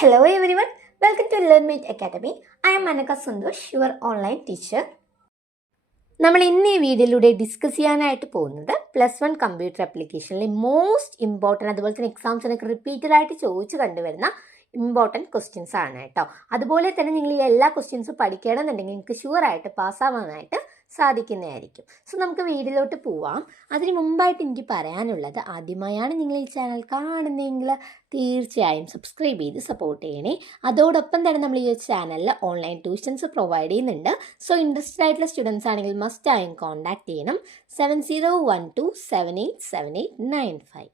Hello everyone, welcome to LearnMate Academy. I am Manaka Sundosh, your online teacher. നമ്മൾ ഇന്ന് ഈ വീഡിയോയിലൂടെ discuss ചെയ്യാനായിട്ട് പോകുന്നത് +1 കമ്പ്യൂട്ടർ ആപ്ലിക്കേഷനിലെ മോസ്റ്റ് ഇമ്പോർട്ടൻറ്റ് അതുപോലെ തന്നെ എക്സാംസിനൊക്കെ റിപ്പീറ്റഡ് ആയിട്ട് ചോദിച്ചു കണ്ടുവരുന്ന ഇമ്പോർട്ടൻറ്റ് ക്വസ്റ്റ്യൻസ് ആണ് കേട്ടോ. അതുപോലെ തന്നെ നിങ്ങൾ ഈ എല്ലാ ക്വസ്റ്റ്യൻസും പഠിക്കണമെന്നുണ്ടെങ്കിൽ നിങ്ങൾക്ക് ഷുവറായിട്ട് പാസ്സാവാനായിട്ട് സാധിക്കുന്നതായിരിക്കും. സോ നമുക്ക് വീഡിയോയിലോട്ട് പോവാം. അതിന് മുമ്പായിട്ട് എനിക്ക് പറയാനുള്ളത്, ആദ്യമായാണ് നിങ്ങൾ ഈ ചാനൽ കാണുന്നതെങ്കിൽ തീർച്ചയായും സബ്സ്ക്രൈബ് ചെയ്ത് സപ്പോർട്ട് ചെയ്യണേ. അതോടൊപ്പം തന്നെ നമ്മൾ ഈ ചാനലിൽ ഓൺലൈൻ ട്യൂഷൻസ് പ്രൊവൈഡ് ചെയ്യുന്നുണ്ട്. സോ ഇൻട്രസ്റ്റഡ് ആയിട്ടുള്ള സ്റ്റുഡൻസ് ആണെങ്കിൽ മസ്റ്റായും കോൺടാക്ട് ചെയ്യണം 7012787895.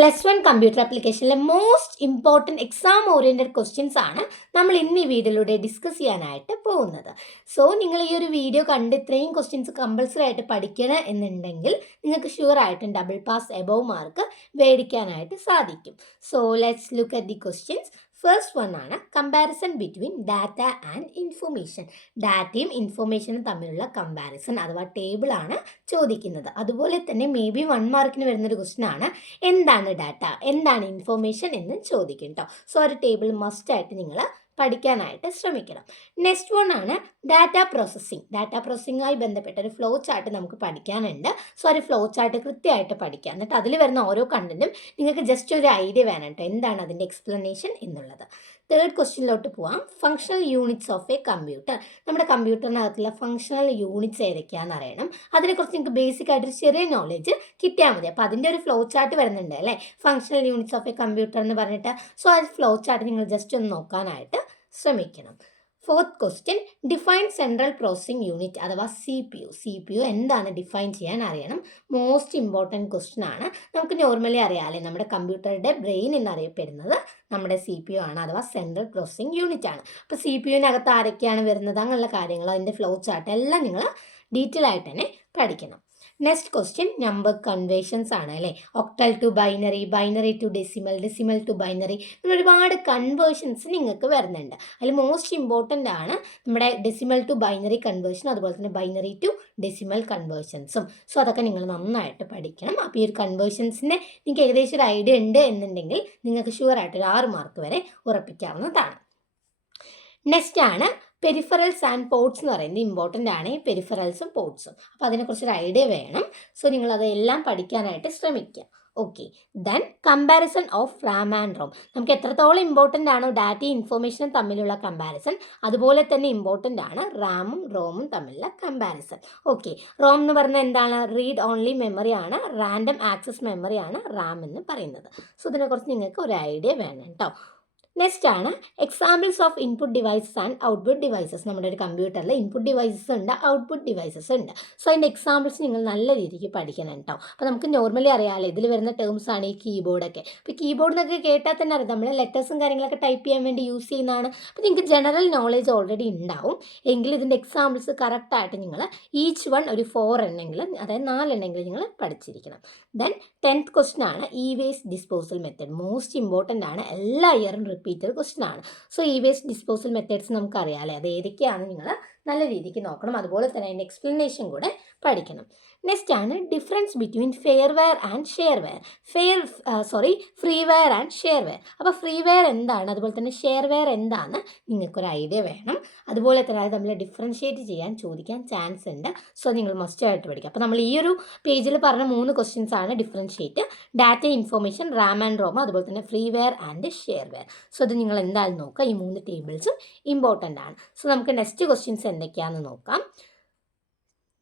+1 കമ്പ്യൂട്ടർ ആപ്ലിക്കേഷനിലെ most important exam oriented questions ആണ് നമ്മൾ ഇന്ന് ഈ വീഡിയോയിലൂടെ ഡിസ്കസ് ചെയ്യാനായിട്ട് പോകുന്നത്. സോ നിങ്ങൾ ഈ ഒരു വീഡിയോ കണ്ട് ഇത്രയും ക്വസ്റ്റ്യൻസ് കമ്പൾസറി ആയിട്ട് പഠിക്കണം എന്നുണ്ടെങ്കിൽ നിങ്ങൾക്ക് ഷുവറായിട്ടും ഡബിൾ പാസ് എബോവ് മാർക്ക് മേടിക്കാനായിട്ട് സാധിക്കും. So let's look at the questions. First one ആണ് comparison between data and information. ഡാറ്റയും ഇൻഫർമേഷനും തമ്മിലുള്ള കമ്പാരിസൺ അഥവാ ടേബിൾ ആണ് ചോദിക്കുന്നത്. അതുപോലെ തന്നെ മേ ബി 1 മാർക്കിന് വരുന്നൊരു ക്വസ്റ്റ്യൻ ആണ് എന്താണ് ഡാറ്റ, എന്താണ് ഇൻഫർമേഷൻ എന്ന് ചോദിക്കും കേട്ടോ. സോ ഒരു ടേബിൾ മസ്റ്റായിട്ട് നിങ്ങൾ പഠിക്കാനായിട്ട് ശ്രമിക്കണം. നെക്സ്റ്റ് വൺ ആണ് ഡാറ്റ പ്രോസസ്സിംഗ്. ഡാറ്റ പ്രോസസ്സിങ്ങുമായി ബന്ധപ്പെട്ട ഒരു ഫ്ലോ ചാർട്ട് നമുക്ക് പഠിക്കാനുണ്ട്. സോ ഒരു ഫ്ലോ ചാർട്ട് കൃത്യമായിട്ട് പഠിക്കുക. എന്നിട്ട് അതിൽ വരുന്ന ഓരോ കണ്ടന്റും നിങ്ങൾക്ക് ജസ്റ്റ് ഒരു ഐഡിയ വേണം കേട്ടോ, എന്താണ് അതിൻ്റെ എക്സ്പ്ലനേഷൻ എന്നുള്ളത്. തേർഡ് ക്വസ്റ്റ്യനിലോട്ട് പോവാം. Functional units of A computer. നമ്മുടെ കമ്പ്യൂട്ടറിനകത്തുള്ള ഫങ്ഷണൽ യൂണിറ്റ്സ് ഏതൊക്കെയാണെന്ന് അറിയണം. അതിനെക്കുറിച്ച് നിങ്ങൾക്ക് ബേസിക് ആയിട്ടൊരു ചെറിയ നോളേജ് കിട്ടിയാൽ മതി. അപ്പോൾ അതിൻ്റെ ഒരു ഫ്ലോ ചാർട്ട് വരുന്നുണ്ട് അല്ലേ, functional units of A computer എന്ന് പറഞ്ഞിട്ട്. സോ ആ ഫ്ലോ ചാർട്ട് നിങ്ങൾ ജസ്റ്റ് ഒന്ന് നോക്കാനായിട്ട് ശ്രമിക്കണം. Fourth question, define central processing unit അഥവാ CPU എന്താണ് ഡിഫൈൻ ചെയ്യാൻ അറിയണം. മോസ്റ്റ് ഇമ്പോർട്ടൻറ്റ് ക്വസ്റ്റ്യൻ ആണ്. നമുക്ക് നോർമലി അറിയാമല്ലേ, നമ്മുടെ കമ്പ്യൂട്ടറുടെ ബ്രെയിൻ എന്നറിയപ്പെടുന്നത് നമ്മുടെ CPU ആണ്, അഥവാ സെൻട്രൽ പ്രോസസ്സിംഗ് യൂണിറ്റ് ആണ്. അപ്പോൾ CPUവിനകത്ത് ആരൊക്കെയാണ് വരുന്നത്, അങ്ങനെയുള്ള കാര്യങ്ങൾ, അതിൻ്റെ ഫ്ലോ ചാർട്ട് എല്ലാം നിങ്ങൾ ഡീറ്റെയിൽ ആയിട്ട് തന്നെ പഠിക്കണം. നെക്സ്റ്റ് ക്വസ്റ്റ്യൻ നമ്പർ കൺവേർഷൻസ് ആണ് അല്ലേ. Octal to binary, binary to decimal, decimal to binary, അങ്ങനെ ഒരുപാട് കൺവേർഷൻസ് നിങ്ങൾക്ക് വരുന്നുണ്ട്. അതിൽ മോസ്റ്റ് ഇമ്പോർട്ടൻ്റ് ആണ് നമ്മുടെ ഡെസിമൽ ടു ബൈനറി കൺവേർഷൻ, അതുപോലെ തന്നെ ബൈനറി ടു ഡെസിമൽ കൺവേർഷൻസും. സോ അതൊക്കെ നിങ്ങൾ നന്നായിട്ട് പഠിക്കണം. അപ്പോൾ ഈ ഒരു കൺവേർഷൻസിൻ്റെ നിങ്ങൾക്ക് ഏകദേശം ഒരു ഐഡിയ ഉണ്ട് എന്നുണ്ടെങ്കിൽ നിങ്ങൾക്ക് ഷുവറായിട്ട് ഒരു 6 മാർക്ക് വരെ ഉറപ്പിക്കാവുന്നതാണ്. നെക്സ്റ്റ് ആണ് പെരിഫറൽസ് ആൻഡ് പോർട്സ് എന്ന് പറയുന്നത് ഇമ്പോർട്ടൻ്റ് ആണ്, പെരിഫറൽസും പോർട്സും. അപ്പോൾ അതിനെക്കുറിച്ചൊരു ഐഡിയ വേണം. സോ നിങ്ങളതെല്ലാം പഠിക്കാനായിട്ട് ശ്രമിക്കുക. Okay, then comparison of RAM and ROM. നമുക്ക് എത്രത്തോളം ഇമ്പോർട്ടൻ്റ് ആണോ ഡാറ്റയും ഇൻഫർമേഷനും തമ്മിലുള്ള കമ്പാരിസൺ, അതുപോലെ തന്നെ ഇമ്പോർട്ടൻ്റ് ആണ് റാമും റോമും തമ്മിലുള്ള കമ്പാരിസൺ. ഓക്കെ, റോം എന്ന് പറഞ്ഞാൽ എന്താണ്, റീഡ് ഓൺലി മെമ്മറി ആണ്, റാൻഡം ആക്സസ് മെമ്മറി ആണ് റാം എന്ന് പറയുന്നത്. സോ ഇതിനെക്കുറിച്ച് നിങ്ങൾക്ക് ഒരു ഐഡിയ വേണം കേട്ടോ. നെക്സ്റ്റ് ആണ് examples of input devices and output devices. നമ്മുടെ ഒരു കമ്പ്യൂട്ടറിൽ ഇൻപുട്ട് ഡിവൈസസ് ഉണ്ട്, ഔട്ട്പുട്ട് ഡിവൈസസ് ഉണ്ട്. സോ അതിൻ്റെ എക്സാമ്പിൾസ് നിങ്ങൾ നല്ല രീതിക്ക് പഠിക്കണം കേട്ടോ. അപ്പോൾ നമുക്ക് നോർമലി അറിയാമല്ലോ, ഇതിൽ വരുന്ന ടേംസ് ആണ് ഈ കീബോർഡൊക്കെ. അപ്പോൾ കീബോർഡ് എന്നൊക്കെ കേട്ടാൽ തന്നെ അറിയാം, നമ്മൾ ലെറ്റേഴ്സും കാര്യങ്ങളൊക്കെ ടൈപ്പ് ചെയ്യാൻ വേണ്ടി യൂസ് ചെയ്യുന്നതാണ്. അപ്പോൾ നിങ്ങൾക്ക് ജനറൽ നോളേജ് ഓൾറെഡി ഉണ്ടാവും. എങ്കിൽ ഇതിൻ്റെ എക്സാമ്പിൾസ് കറക്റ്റായിട്ട് നിങ്ങൾ ഈച്ച് വൺ ഒരു 4 എണ്ണെങ്കിലും, അതായത് 4 എണ്ണെങ്കിലും നിങ്ങൾ പഠിച്ചിരിക്കണം. ദെൻ 10th ക്വസ്റ്റ്യൻ ആണ് e waste disposal method. Most important ആണ്, എല്ലാ ഇയറും റിപ്പീറ്റഡ് ക്വസ്റ്റ്യൻ ആണ്. So e waste disposal methods നമുക്കറിയാമല്ലേ, അത് ഏതൊക്കെയാണ് നിങ്ങൾ നല്ല രീതിക്ക് നോക്കണം. അതുപോലെ തന്നെ അതിൻ്റെ എക്സ്പ്ലനേഷൻ കൂടെ പഠിക്കണം. നെക്സ്റ്റ് ആണ് difference between freeware and shareware. Freeware and shareware. അപ്പോൾ ഫ്രീവെയർ എന്താണ്, അതുപോലെ തന്നെ ഷെയർവെയർ എന്താണെന്ന് നിങ്ങൾക്കൊരു ഐഡിയ വേണം. അതുപോലെ തന്നെ അത് തമ്മിൽ ഡിഫറൻഷ്യേറ്റ് ചെയ്യാൻ ചോദിക്കാൻ ചാൻസ് ഉണ്ട്. സോ നിങ്ങൾ മസ്റ്റായിട്ട് പഠിക്കുക. അപ്പോൾ നമ്മൾ ഈ ഒരു പേജിൽ പറഞ്ഞ 3 ക്വസ്റ്റ്യൻസ് ആണ് differentiate, data, information, RAM and ROM, അതുപോലെ തന്നെ ഫ്രീവെയർ ആൻഡ് ഷെയർവെയർ. സോ ഇത് നിങ്ങൾ എന്തായാലും നോക്കുക, ഈ 3 ടേബിൾസും ഇമ്പോർട്ടൻ്റ് ആണ്. സോ നമുക്ക് നെക്സ്റ്റ് ക്വസ്റ്റ്യൻസ് എന്തൊക്കെയാണെന്ന് നോക്കാം.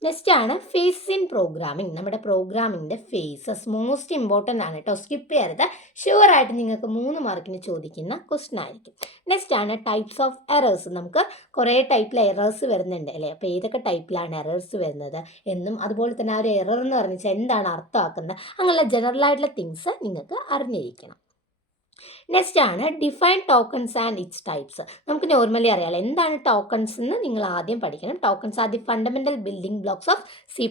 നെക്സ്റ്റ് ആണ് ഫേസസ് ഇൻ പ്രോഗ്രാമിംഗ്. നമ്മുടെ പ്രോഗ്രാമിങ്ങിൻ്റെ ഫേസസ് മോസ്റ്റ് ഇമ്പോർട്ടൻ്റ് ആണ് കേട്ടോ, സ്കിപ്പ് ചെയ്യരുത്. ഷുവറായിട്ട് നിങ്ങൾക്ക് 3 മാർക്കിന് ചോദിക്കുന്ന ക്വസ്റ്റ്യൻ ആയിരിക്കും. നെക്സ്റ്റ് ആണ് ടൈപ്സ് ഓഫ് എറേഴ്സ്. നമുക്ക് കുറേ ടൈപ്പിൽ എറേഴ്സ് വരുന്നുണ്ട് അല്ലേ. അപ്പോൾ ഏതൊക്കെ ടൈപ്പിലാണ് എറേഴ്സ് വരുന്നത് എന്നും, അതുപോലെ തന്നെ ആ ഒരു എറർ എന്ന് പറഞ്ഞാൽ എന്താണ് അർത്ഥമാക്കുന്നത്, അങ്ങനെയുള്ള ജനറൽ ആയിട്ടുള്ള തിങ്സ് നിങ്ങൾക്ക് അറിഞ്ഞിരിക്കണം. നെക്സ്റ്റ് ആണ് define tokens and its types. നമുക്ക് നോർമലി അറിയാമല്ലോ എന്താണ് ടോക്കൺസ് എന്ന് നിങ്ങൾ ആദ്യം പഠിക്കണം. Tokens are the fundamental building blocks of C++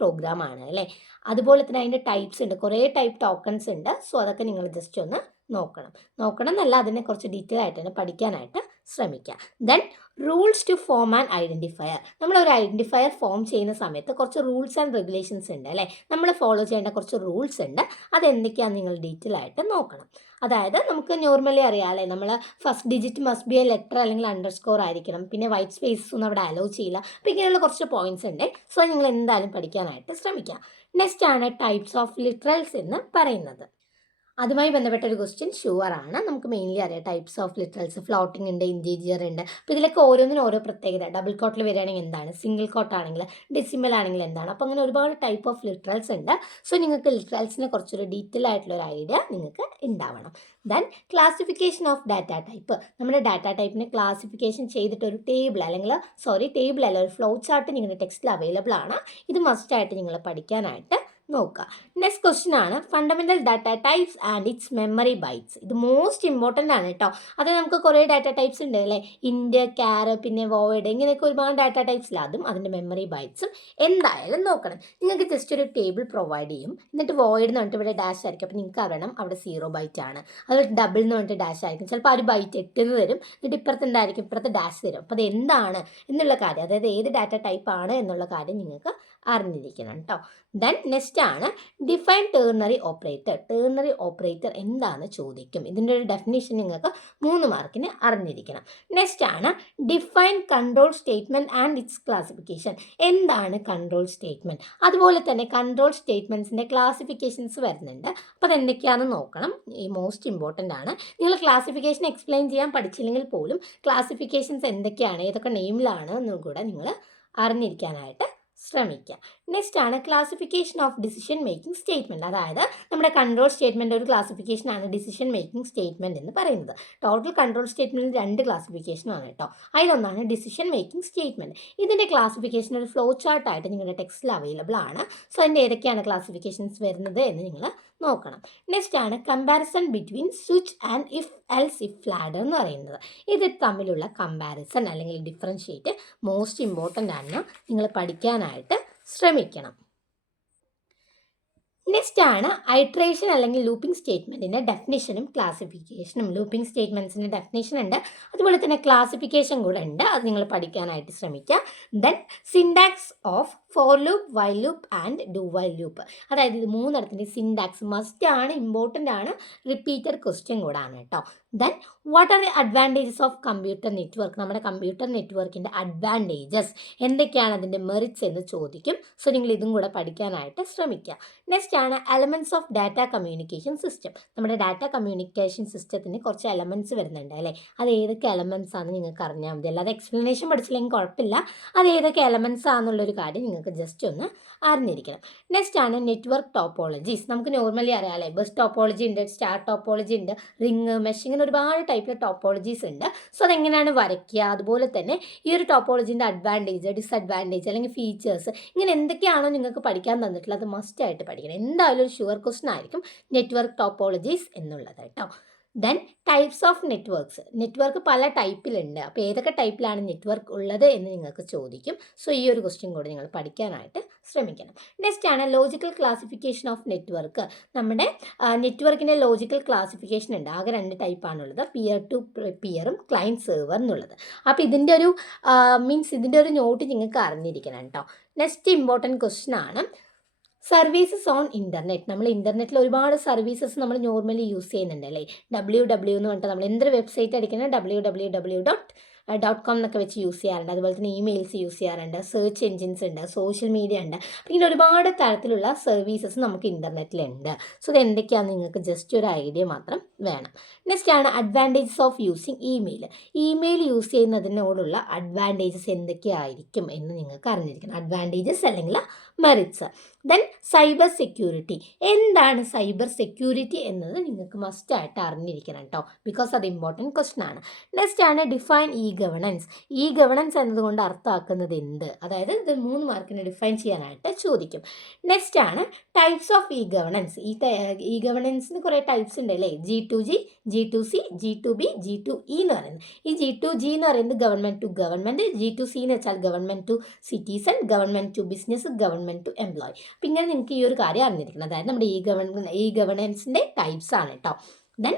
program ആണ് അല്ലേ. അതുപോലെ തന്നെ അതിൻ്റെ ടൈപ്സ് ഉണ്ട്, കുറേ ടൈപ്പ് ടോക്കൺസ് ഉണ്ട്. സോ അതൊക്കെ നിങ്ങൾ ജസ്റ്റ് ഒന്ന് നോക്കണം എന്നല്ല, അതിനെ കുറച്ച് ഡീറ്റെയിൽ ആയിട്ട് തന്നെ പഠിക്കാനായിട്ട് ശ്രമിക്കുക. Then rules to form and identifier. നമ്മളൊരു ഐഡൻറ്റിഫയർ ഫോം ചെയ്യുന്ന സമയത്ത് കുറച്ച് റൂൾസ് ആൻഡ് റെഗുലേഷൻസ് ഉണ്ട് അല്ലേ, നമ്മൾ ഫോളോ ചെയ്യേണ്ട കുറച്ച് റൂൾസ് ഉണ്ട്. അതെന്തൊക്കെയാണെന്ന് നിങ്ങൾ ഡീറ്റെയിൽ ആയിട്ട് നോക്കണം. അതായത് നമുക്ക് നോർമലി അറിയാമല്ലേ, നമ്മൾ first digit must be A letter അല്ലെങ്കിൽ അണ്ടർസ്കോർ ആയിരിക്കണം, പിന്നെ വൈറ്റ് സ്പേസസ് ഒന്നും അവിടെ അലോ ചെയ്യില്ല. അപ്പോൾ ഇങ്ങനെയുള്ള കുറച്ച് പോയിന്റ്സ് ഉണ്ട്. സോ നിങ്ങൾ എന്തായാലും പഠിക്കാനായിട്ട് ശ്രമിക്കുക. നെക്സ്റ്റ് ആണ് ടൈപ്സ് ഓഫ് ലിറ്ററൽസ് എന്ന് പറയുന്നത്. അതുമായി ബന്ധപ്പെട്ട ഒരു ക്വസ്റ്റ്യൻ ഷുവർ ആണ്. നമുക്ക് മെയിൻലി അറിയാം ടൈപ്സ് ഓഫ് ലിറ്ററൽസ്, ഫ്ലോട്ടിംഗ് ഉണ്ട്, ഇൻറ്റീജിയർ ഉണ്ട്. അപ്പോൾ ഇതിലൊക്കെ ഓരോന്നിനും ഓരോ പ്രത്യേകത. ഡബിൾ കോട്ടിൽ വരികയാണെങ്കിൽ എന്താണ്, സിംഗിൾ കോട്ട് ആണെങ്കിൽ, ഡെസിമൽ ആണെങ്കിൽ എന്താണ്. അപ്പോൾ അങ്ങനെ ഒരുപാട് ടൈപ്പ് ഓഫ് ലിറ്ററൽസ് ഉണ്ട്. സോ നിങ്ങൾക്ക് ലിറ്ററൽസിനെ കുറച്ചൊരു ഡീറ്റെയിൽ ആയിട്ടുള്ള ഒരു ഐഡിയ നിങ്ങൾക്ക് ഉണ്ടാവണം. Then classification of data type. നമ്മുടെ ഡാറ്റ ടൈപ്പിനെ ക്ലാസിഫിക്കേഷൻ ചെയ്തിട്ട് ഒരു ടേബിൾ അല്ല, ഒരു ഫ്ലോ ചാർട്ട് നിങ്ങളുടെ ടെക്സ്റ്റിൽ അവൈലബിൾ ആണ്. ഇത് മസ്റ്റായിട്ട് നിങ്ങൾ പഠിക്കാനായിട്ട് നോക്കുക. നെക്സ്റ്റ് ക്വസ്റ്റ്യൻ ആണ് fundamental data types and its memory bytes. ഇത് മോസ്റ്റ് ഇമ്പോർട്ടൻ്റ് ആണ് കേട്ടോ. അത് നമുക്ക് കുറേ ഡാറ്റ ടൈപ്സ് ഉണ്ട് അല്ലേ, ഇൻഡ്, ക്യാർ, പിന്നെ വോയിഡ്, ഇങ്ങനെയൊക്കെ ഒരുപാട് ഡാറ്റ ടൈപ്സിൽ അതും അതിൻ്റെ മെമ്മറി ബൈറ്റ്സും എന്തായാലും നോക്കണം. നിങ്ങൾക്ക് ജസ്റ്റ് ഒരു ടേബിൾ പ്രൊവൈഡ് ചെയ്യും, എന്നിട്ട് വോയിഡ് എന്ന് പറഞ്ഞിട്ട് ഇവിടെ ഡാഷ് ആയിരിക്കും. അപ്പോൾ നിങ്ങൾക്ക് അറിയണം അവിടെ 0 ബൈറ്റ് ആണ്. അത് ഡബിൾ എന്ന് പറഞ്ഞിട്ട് ഡാഷ് ആയിരിക്കും. ചിലപ്പോൾ ആ ഒരു ബൈറ്റ് 8 എന്ന് തരും, എന്നിട്ട് ഇപ്പുറത്ത് എന്തായിരിക്കും, ഇപ്പുറത്ത് ഡാഷ് തരും. അപ്പോൾ അത് എന്താണ് എന്നുള്ള കാര്യം, അതായത് ഏത് ഡാറ്റ ടൈപ്പ് ആണ് എന്നുള്ള കാര്യം നിങ്ങൾക്ക് അറിഞ്ഞിരിക്കണം കേട്ടോ. ദെൻ നെക്സ്റ്റ് ആണ് define ternary operator. Ternary operator എന്താണെന്ന് ചോദിക്കും. ഇതിൻ്റെ ഒരു ഡെഫിനിഷൻ നിങ്ങൾക്ക് 3 മാർക്കിന് അറിഞ്ഞിരിക്കണം. നെക്സ്റ്റ് ആണ് define control statement and it's classification. എന്താണ് കൺട്രോൾ സ്റ്റേറ്റ്മെൻറ്റ്, അതുപോലെ തന്നെ കൺട്രോൾ സ്റ്റേറ്റ്മെൻറ്റ്സിൻ്റെ ക്ലാസിഫിക്കേഷൻസ് വരുന്നുണ്ട്. അപ്പോൾ അതെന്തൊക്കെയാണെന്ന് നോക്കണം. ഈ മോസ്റ്റ് ഇമ്പോർട്ടൻ്റ് ആണ്. നിങ്ങൾ ക്ലാസിഫിക്കേഷൻ എക്സ്പ്ലെയിൻ ചെയ്യാൻ പഠിച്ചില്ലെങ്കിൽ പോലും ക്ലാസിഫിക്കേഷൻസ് എന്തൊക്കെയാണ്, ഏതൊക്കെ നെയിമിലാണ് എന്നും കൂടെ നിങ്ങൾ അറിഞ്ഞിരിക്കാനായിട്ട് ശ്രമിക്കുക. നെക്സ്റ്റ് ആണ് classification of decision making statement. അതായത് നമ്മുടെ കൺട്രോൾ സ്റ്റേറ്റ്മെൻറ്റ് ഒരു ക്ലാസിഫിക്കേഷനാണ് ഡിസിഷൻ മേക്കിംഗ് സ്റ്റേറ്റ്മെൻറ്റ് എന്ന് പറയുന്നത്. ടോട്ടൽ കൺട്രോൾ സ്റ്റേറ്റ്മെൻറ്റിൽ 2 ക്ലാസിഫിക്കേഷനാണ് കേട്ടോ. അതിലൊന്നാണ് ഡിസിഷൻ മേക്കിംഗ് സ്റ്റേറ്റ്മെൻറ്റ്. ഇതിൻ്റെ ക്ലാസിഫിക്കേഷൻ ഒരു ഫ്ലോ ചാർട്ടായിട്ട് നിങ്ങളുടെ ടെക്സ്റ്റിൽ അവൈലബിൾ ആണ്. സോ അതിൻ്റെ ഏതൊക്കെയാണ് ക്ലാസിഫിക്കേഷൻസ് വരുന്നത് എന്ന് നിങ്ങൾ നോക്കണം. നെക്സ്റ്റ് ആണ് comparison between switch and if else if ladder എന്ന് പറയുന്നത്. ഇത് തമ്മിലുള്ള കമ്പാരിസൺ അല്ലെങ്കിൽ ഡിഫറൻഷിയേറ്റ് മോസ്റ്റ് ഇമ്പോർട്ടൻ്റ് ആണ്, നിങ്ങൾ പഠിക്കാനായിട്ട് ശ്രമിക്കണം. നെക്സ്റ്റ് ആണ് ഐട്രേഷൻ അല്ലെങ്കിൽ ലൂപ്പിംഗ് സ്റ്റേറ്റ്മെൻറ്റിൻ്റെ ഡെഫിനിഷനും ക്ലാസിഫിക്കേഷനും. ലൂപ്പിംഗ് സ്റ്റേറ്റ്മെൻറ്റ്സിൻ്റെ ഡെഫിനിഷൻ ഉണ്ട്, അതുപോലെ തന്നെ ക്ലാസിഫിക്കേഷൻ കൂടെ ഉണ്ട്. അത് നിങ്ങൾ പഠിക്കാനായിട്ട് ശ്രമിക്കുക. Then syntax of for loop, while loop and do while loop. അതായത് ഇത് 3 സിൻടാക്സ് മസ്റ്റ് ആണ്, ഇമ്പോർട്ടൻ്റ് ആണ്, റിപ്പീറ്റഡ് ക്വസ്റ്റ്യൻ കൂടെ ആണ് കേട്ടോ. Then what are the advantages of computer network. നമ്മുടെ കമ്പ്യൂട്ടർ നെറ്റ്വർക്കിൻ്റെ അഡ്വാൻറ്റേജസ് എന്തൊക്കെയാണ്, അതിൻ്റെ മെറിറ്റ്സ് എന്ന് ചോദിക്കും. സോ നിങ്ങൾ ഇതും കൂടെ പഠിക്കാനായിട്ട് ശ്രമിക്കുക. നെക്സ്റ്റ് ആണ് elements of data communication system. നമ്മുടെ ഡാറ്റ കമ്മ്യൂണിക്കേഷൻ സിസ്റ്റത്തിന് കുറച്ച് എലമെൻറ്റ്സ് വരുന്നുണ്ട് അല്ലേ, അത് ഏതൊക്കെ എലമെൻറ്റ്സ് ആണെന്ന് നിങ്ങൾക്ക് അറിഞ്ഞാൽ മതി. അല്ലാതെ എക്സ്പ്ലനേഷൻ പഠിച്ചില്ലെങ്കിൽ കുഴപ്പമില്ല, അത് ഏതൊക്കെ എലമെൻറ്റ്സ് ആണെന്നുള്ളൊരു കാര്യം നിങ്ങൾക്ക് ജസ്റ്റ് ഒന്ന് അറിഞ്ഞിരിക്കണം. നെക്സ്റ്റ് ആണ് നെറ്റ്വർക്ക് ടോപ്പോളജീസ്. നമുക്ക് നോർമലി അറിയാം അല്ലേ, ബസ് ടോപ്പോളജി ഉണ്ട്, സ്റ്റാർ ടോപ്പോളജി ഉണ്ട്, റിങ്, മെഷ്, ഇങ്ങനെ ഒരുപാട് ടൈപ്പിലെ ടോപ്പോളജീസ് ഉണ്ട്. സോ അതെങ്ങനെയാണ് വരയ്ക്കുക, അതുപോലെ തന്നെ ഈ ഒരു ടോപ്പോളജീൻ്റെ അഡ്വാൻറ്റേജ്, ഡിസഡ്വാൻറ്റേജ് അല്ലെങ്കിൽ ഫീച്ചേഴ്സ്, ഇങ്ങനെ എന്തൊക്കെയാണോ നിങ്ങൾക്ക് പഠിക്കാൻ തന്നിട്ടുള്ളത് അത് മസ്റ്റായിട്ട് പഠിക്കണം. എന്തായാലും ഒരു ഷുവർ ക്വസ്റ്റൻ ആയിരിക്കും നെറ്റ്വർക്ക് ടോപ്പോളജീസ് എന്നുള്ളത് കേട്ടോ. Then types of networks. Network പല ടൈപ്പിലുണ്ട്. അപ്പോൾ ഏതൊക്കെ ടൈപ്പിലാണ് നെറ്റ്വർക്ക് ഉള്ളത് എന്ന് നിങ്ങൾക്ക് ചോദിക്കും. സോ ഈ ഒരു ക്വസ്റ്റ്യൻ കൂടി നിങ്ങൾ പഠിക്കാനായിട്ട് ശ്രമിക്കണം. നെക്സ്റ്റ് ആണ് ലോജിക്കൽ ക്ലാസിഫിക്കേഷൻ ഓഫ് നെറ്റ്വർക്ക്. നമ്മുടെ നെറ്റ്വർക്കിൻ്റെ ലോജിക്കൽ ക്ലാസിഫിക്കേഷൻ ഉണ്ട്. ആകെ 2 ടൈപ്പാണുള്ളത്, പിയർ ടു പിയറും ക്ലയൻറ്റ് സെർവർ എന്നുള്ളത്. അപ്പോൾ ഇതിൻ്റെ ഒരു നോട്ട് നിങ്ങൾക്ക് അറിഞ്ഞിരിക്കണം കേട്ടോ. നെക്സ്റ്റ് ഇമ്പോർട്ടൻറ്റ് ക്വസ്റ്റ്യൻ ആണ് സർവീസസ് ഓൺ ഇൻ്റർനെറ്റ്. നമ്മൾ ഇൻ്റർനെറ്റിൽ ഒരുപാട് സർവീസസ് നമ്മൾ നോർമലി യൂസ് ചെയ്യുന്നുണ്ട് അല്ലേ. WW എന്ന് പറഞ്ഞിട്ട് നമ്മൾ എന്തൊരു വെബ്സൈറ്റ് അടിക്കുന്നത് www.com എന്നൊക്കെ വെച്ച് യൂസ് ചെയ്യാറുണ്ട്. അതുപോലെ തന്നെ ഇമെയിൽസ് യൂസ് ചെയ്യാറുണ്ട്, സെർച്ച് എൻജിൻസ് ഉണ്ട്, സോഷ്യൽ മീഡിയ ഉണ്ട്. അപ്പോൾ ഇങ്ങനെ ഒരുപാട് തരത്തിലുള്ള സർവീസസ് നമുക്ക് ഇൻ്റർനെറ്റിലുണ്ട്. സോ ഇത് എന്തൊക്കെയാണെന്ന് നിങ്ങൾക്ക് ജസ്റ്റ് ഒരു ഐഡിയ മാത്രം വേണം. നെക്സ്റ്റ് ആണ് advantages of using email. Email use ചെയ്യുന്നതിനോടുള്ള അഡ്വാൻറ്റേജസ് എന്തൊക്കെയായിരിക്കും എന്ന് നിങ്ങൾക്ക് അറിഞ്ഞിരിക്കണം. അഡ്വാൻറ്റേജസ് അല്ലെങ്കിൽ മെറിറ്റ്സ്. Then cyber security. എന്താണ് സൈബർ സെക്യൂരിറ്റി എന്നത് നിങ്ങൾക്ക് മസ്റ്റായിട്ട് അറിഞ്ഞിരിക്കണം കേട്ടോ, ബിക്കോസ് അത് ഇമ്പോർട്ടൻറ്റ് ക്വസ്റ്റൻ ആണ്. നെക്സ്റ്റ് ആണ് define e governance. E governance എന്നതുകൊണ്ട് അർത്ഥമാക്കുന്നത് എന്ത്, അതായത് ഇത് 3 മാർക്കിന് ഡിഫൈൻ ചെയ്യാനായിട്ട് ചോദിക്കും. നെക്സ്റ്റ് ആണ് types of e governance. E ഗവേണൻസിന് കുറേ ടൈപ്സ് ഉണ്ട് അല്ലേ, G2G, G2C, G2B, G2E എന്ന് പറയുന്നത്. ഈ G2G എന്ന് പറയുന്നത് ഗവൺമെൻറ് ടു ഗവൺമെൻറ്, G2C എന്ന് വെച്ചാൽ government to citizen, government to business, government to employee. അപ്പം ഇങ്ങനെ നിങ്ങൾക്ക് ഈ ഒരു കാര്യം അറിഞ്ഞിരിക്കണം. അതായത് നമ്മുടെ ഇ ഗവേണൻസിൻ്റെ ടൈപ്സ് ആണ് കേട്ടോ. ദെൻ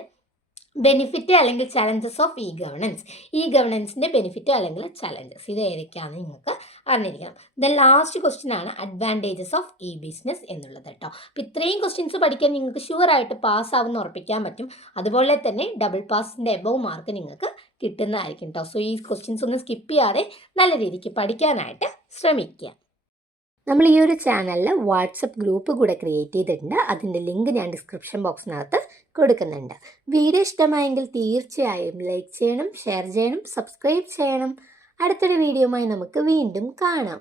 ബെനിഫിറ്റ് അല്ലെങ്കിൽ challenges of e governance. E ഗവേണൻസിൻ്റെ ബെനിഫിറ്റ് അല്ലെങ്കിൽ ചലഞ്ചസ് ഇത് ഏതൊക്കെയാണെന്ന് നിങ്ങൾക്ക് അറിഞ്ഞിരിക്കണം. ദെൻ ലാസ്റ്റ് ക്വസ്റ്റ്യൻ ആണ് അഡ്വാൻറ്റേജസ് ഓഫ് ഇ ബിസിനസ് എന്നുള്ളത് കേട്ടോ. അപ്പോൾ ഇത്രയും ക്വസ്റ്റ്യൻസ് പഠിക്കാൻ നിങ്ങൾക്ക് ഷുവറായിട്ട് പാസ്സാവുമെന്ന് ഉറപ്പിക്കാൻ പറ്റും. അതുപോലെ തന്നെ ഡബിൾ പാസിൻ്റെ എബവ് മാർക്ക് നിങ്ങൾക്ക് കിട്ടുന്നതായിരിക്കും കേട്ടോ. സോ ഈ ക്വസ്റ്റ്യൻസ് ഒന്നും സ്കിപ്പ് ചെയ്യാതെ നല്ല രീതിക്ക് പഠിക്കാനായിട്ട് ശ്രമിക്കുക. നമ്മൾ ഈ ഒരു ചാനലിൽ വാട്സപ്പ് ഗ്രൂപ്പ് കൂടെ ക്രിയേറ്റ് ചെയ്തിട്ടുണ്ട്. അതിൻ്റെ ലിങ്ക് ഞാൻ ഡിസ്ക്രിപ്ഷൻ ബോക്സിനകത്ത് കൊടുക്കുന്നുണ്ട്. വീഡിയോ ഇഷ്ടമായെങ്കിൽ തീർച്ചയായും ലൈക്ക് ചെയ്യണം, ഷെയർ ചെയ്യണം, സബ്സ്ക്രൈബ് ചെയ്യണം. അടുത്തൊരു വീഡിയോയുമായി നമുക്ക് വീണ്ടും കാണാം.